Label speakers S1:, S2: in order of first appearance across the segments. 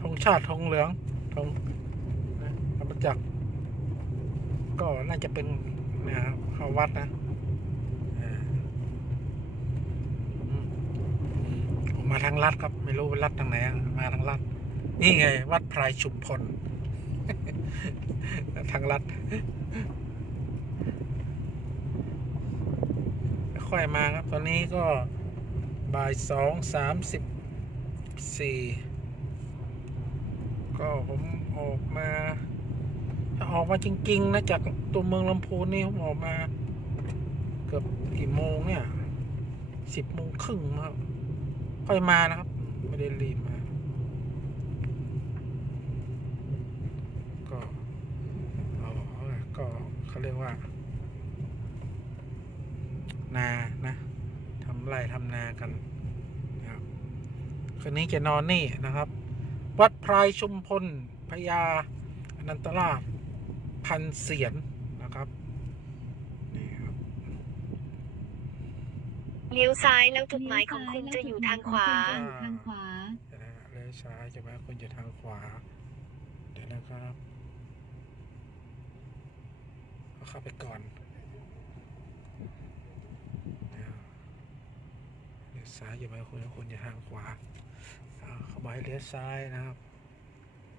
S1: ธงชาติธงเหลืองธงธรรมจักร ก็น่าจะเป็นนะครับเข้าวัดนะอ่าอืมมาทางลัดครับ ไม่รู้เป็นลัดทางไหนอะมาทางลัด นี่ไง วัดพรายชุมพลทางลัดค่อยมาครับ ตอนนี้ก็บ่ายสองสามสิบสี่ ก็ผมออกมาถ้าออกมาจริง ๆ นะ จากตัวเมืองลำพูนนี่ผมออกมา เกือบกี่โมงเนี่ยสิบโมงครึ่งครับ ค่อยมานะครับ ไม่ได้รีบมา ก็เอก็เขาเรียกว่า นานะทำไร่ทำนากันนะครับคืนนี้จะนอนนี่นะครับ วัดพรายชุมพลพญาอนันตราชพันเสียนนะครับนี่ครับ
S2: เลี้ยวซ้ายแล้วจุดหมายของคุณจะอยู่ทางขวา
S3: ทางขวา
S1: เดี๋ยวนะเลยซ้ายจะไหมคุณจะทางขวา เดี๋ยวนะครับเอาเข้าไปก่อนเดี๋ยวเลี้ยว ซ้ายจะไหมคุณคุณจะทางขวาเอาเขาบอกให้เลี้ยวซ้ายนะครับ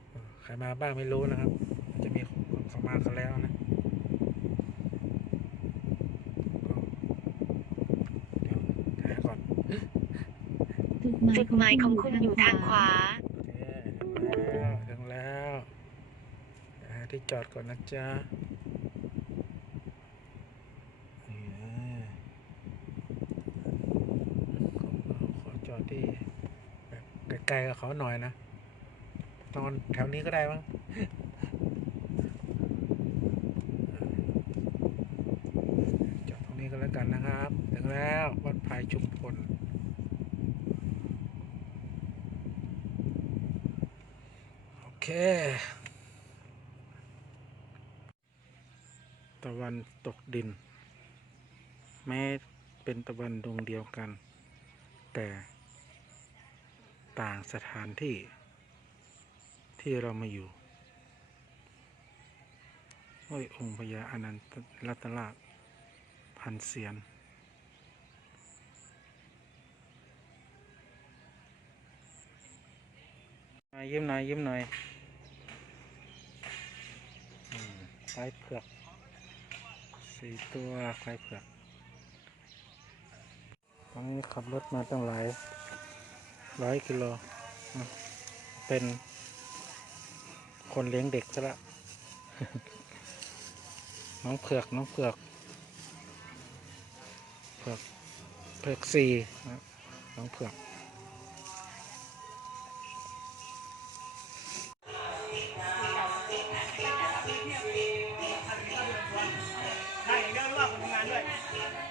S1: เออใครมาบ้างไม่รู้นะครับ จะมีคนเข้ามากันแล้วนะก็เดี๋ยวหาก่อน
S2: จุดหมายของคุณอยู่ทางขวา
S1: โอเคถึงแล้วถึงแล้วหาที่จอดก่อนนะจ๊ะนี่นะขอจอดที่แบบ ไกลกับเขาหน่อยนะนอนแถวนี้ก็ได้มั้งจอดตรงนี้ก็แล้วกันนะครับ ถึงแล้ววัดพายชุมพลโอเค ตะวันตกดิน แม้เป็นตะวันดวงเดียวกัน แต่ ต่างสถานที่ที่เรามาอยู่โอ้ยองค์พญาอนันตรัตนราชพันเสียน มายิ้มหน่อยยิ้มหน่อยอืมควายเผือกสี่ตัวควายเผือกตอนนี้ขับรถมาตั้งหลาย ร้อยกิโลอะเป็นคนเลี้ยงเด็กซะละ น้องเผือก น้องเผือก เผือก เผือกสี่นะน้องเผือกช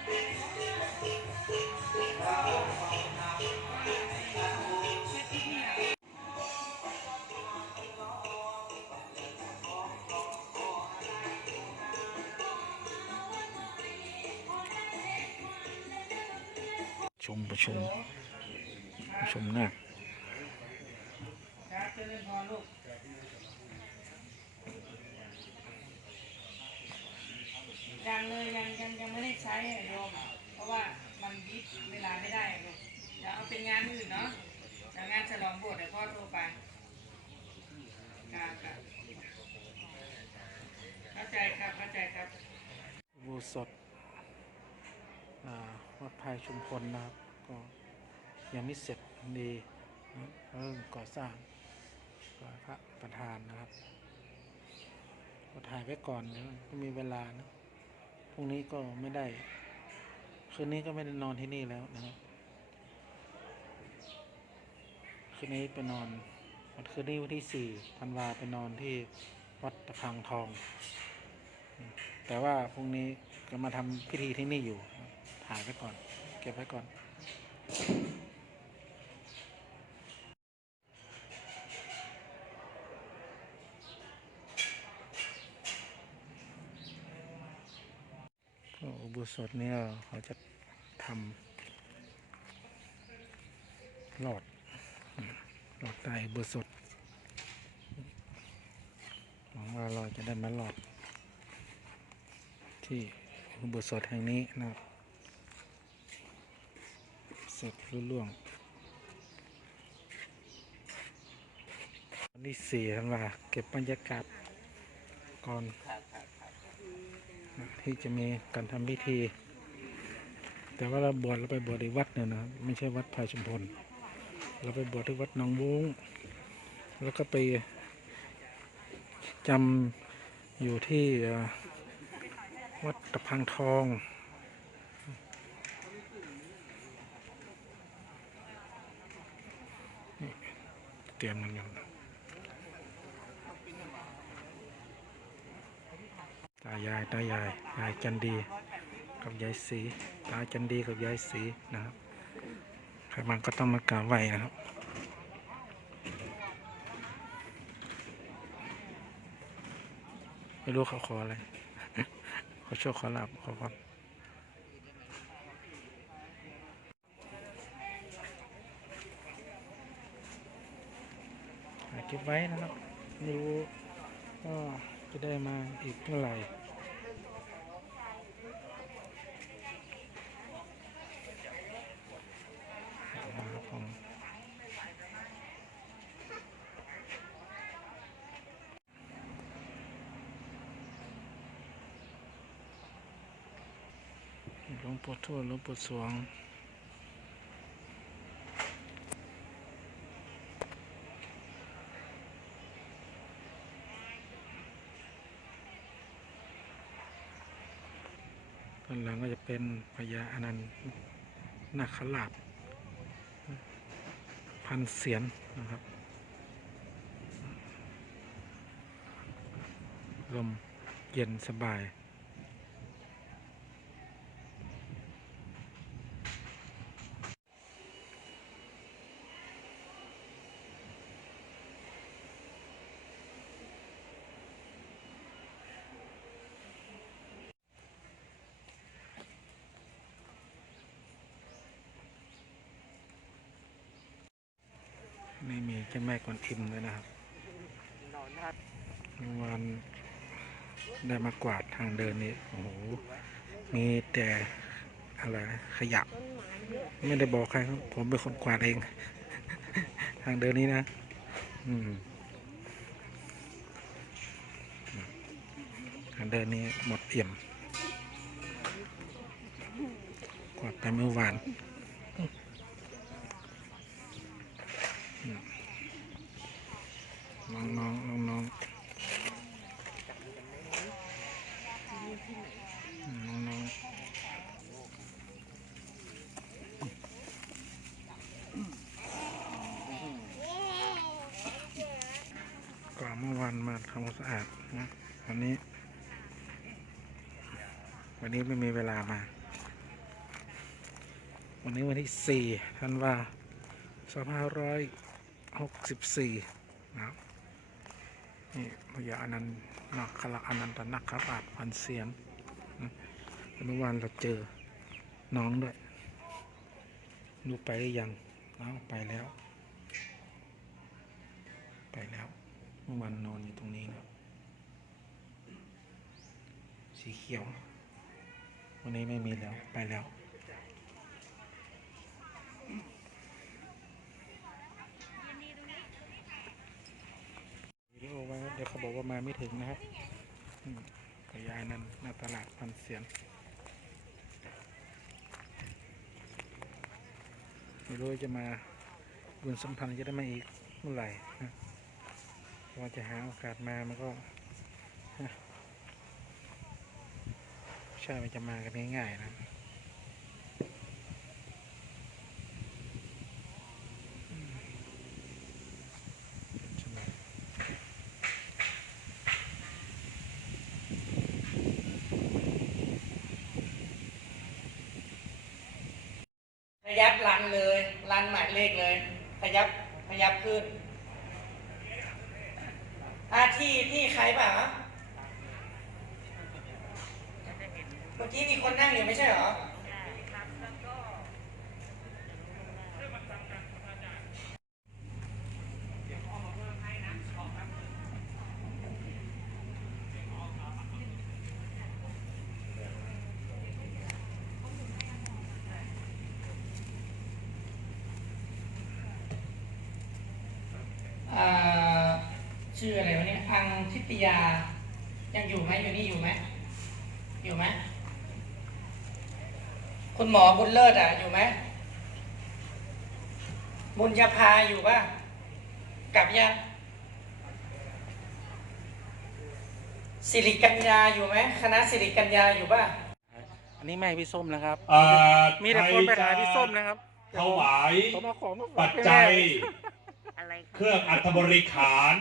S1: มประชมประชมหน้า
S4: ยังเลยยังยังยังไม่ได้ใช้อะโยมเพราะว่ามันยิบเวลาไม่ได้อะโยมเดี๋ยวเอาเป็นงานอื่นเนาะเดี๋ยวงานฉลองโบสถ์เดี๋ยวพ่อโทรไปครับครับเข้าใจครับเข้าใจครับ
S1: อุโบูสดอ่าวัด พายชุมพลนะครับ ก็ยังไม่เสร็จดีเริ่มก่อสร้างก็พระประธานนะครับก็ถ่ายไว้ก่อนนะก็มีเวลานะพรุ่งนี้ก็ไม่ได้ คืนนี้ก็ไม่ได้นอนที่นี่แล้วนะครับคืนนี้ไปนอนวันคืนนี้วันที่สี่ธันวาไปนอนที่วัดตะพังทอง แต่ว่าพรุ่งนี้ก็มาทำพิธีที่นี่อยู่ ถ่ายไว้ก่อน เก็บไว้ก่อน ก็อุโบสถเนี่ยเขาจะทำหลอดหลอดใต้อุโบสถหวังว่าเราจะได้มาหลอดที่อุโบสถแห่งนี้นะครับ สร็จรุ่ล่วงวันที่สี่ธันวาเก็บบรรยากาศก่อนที่จะมีการทำพิธี แต่ว่าเราบวชเราไปบวชอีกวัดหนึ่งนะไม่ใช่วัดพายชุมพล เราไปบวชที่วัดหนองบุ้งแล้วก็ไปจำอยู่ที่วัดตะพังทอง เตรียมกันตายายตายายยายจันดีกับยายสีตาจันดีกับยายสีนะครับใครมาก็ต้องมากราบไหว้นะครับไม่รู้เขาขออะไรเขาโชคขอลาบขอพรถ่ายเก็บไว้นะครับไม่รู้ว่าจะได้มาอีกเมื่อไหร่ครับผมหลวงปู่ทวดหลวงปู่สวง ด้านหลังก็จะเป็นพญาอนันต์นาคราชพันเสียนนะครับลมเย็นสบาย นี่มี เจ้าแม่กวนอิมด้วยนะครับเมื่อวานได้มากวาดทางเดินนี้โอ้โหมีแต่อะไรนะขยะ ไม่ได้บอกใครครับ ผมเป็นคนกวาดเอง ทางเดินนี้นะ อืมทางเดินนี้หมดเอี่ยมกวาดไปเมื่อวาน น้องน้องน้องน้องน้องน้องก่อนเมื่อวานมาทำความ สะอาดนะวันนี้ วันนี้ไม่มีเวลามา วันนี้วันที่สี่ธันวาสองพันร้อยหกสิบสี่นะครับนี่พญาอนันต์นาคราอนันตนาคราชพันเสียนเมื่อวานเราเจอน้องด้วยรู้ไปหรือยังน้องไปแล้ว ไปแล้ว มื่อวานนอนอยู่ตรงนี้นะสีเขียว วันนี้ไม่มีแล้ว ไปแล้ววิดีโอไว้เดี๋ยวเขาบอกว่ามาไม่ถึงนะครับอืมพญานันต์หน้าตลาดพันเสียนไม่รู้จะมาบุญสัมพันธ์จะได้มาอีกเมื่อไหร่นะ ว่าจะหาโอกาสมามันก็ใช่มันจะมากันง่ายๆนะอืมใช่ไหม
S4: ขยับรันเลยรันหมายเลขเลย ขยับขยับขึ้น อาที่ที่ใครเปล่าเมื่อกี้มีคนนั่งอยู่ไม่ใช่เหรอ ชื่ออะไรวะเนี่ย อังทิตยา ยังอยู่ไหมอยู่นี่อยู่ไหมอยู่ไหมคุณหมอบุญเลิศอะ อยู่ไหมบุญยภาอยู่ป่ะกลับยังสิริกัญญาอยู่ไหมคณะสิริกัญญาอยู่ป่ะ
S1: อันนี้แม่พี่ส้มนะครับ
S3: อ่า
S1: มีแต่คนไปหาพี่ส้มนะครับ
S3: ถวาย
S1: ผมเอาของมาฝา
S3: ปั
S1: ก
S3: จ
S1: ให้
S3: จั
S1: แม่
S3: ย
S2: อะไร
S3: เครื่องอัฐบริขาร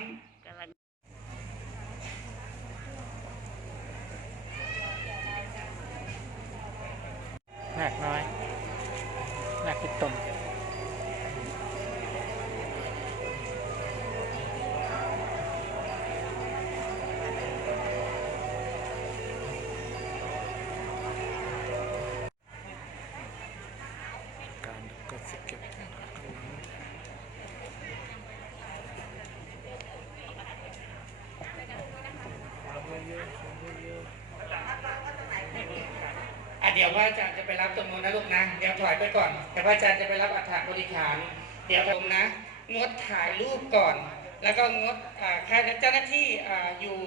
S4: ยวว่าอาจารย์จะไปรับตรงนู้นนะลูกนะ เดี๋ยวถอยไปก่อนแต่ว่าอาจารย์จะไปรับอัฐบริขาร เดี๋ยวผมนะ งดถ่ายรูปก่อน แล้วก็งดอ่าใครเจ้าหน้าที่อ่าอยู่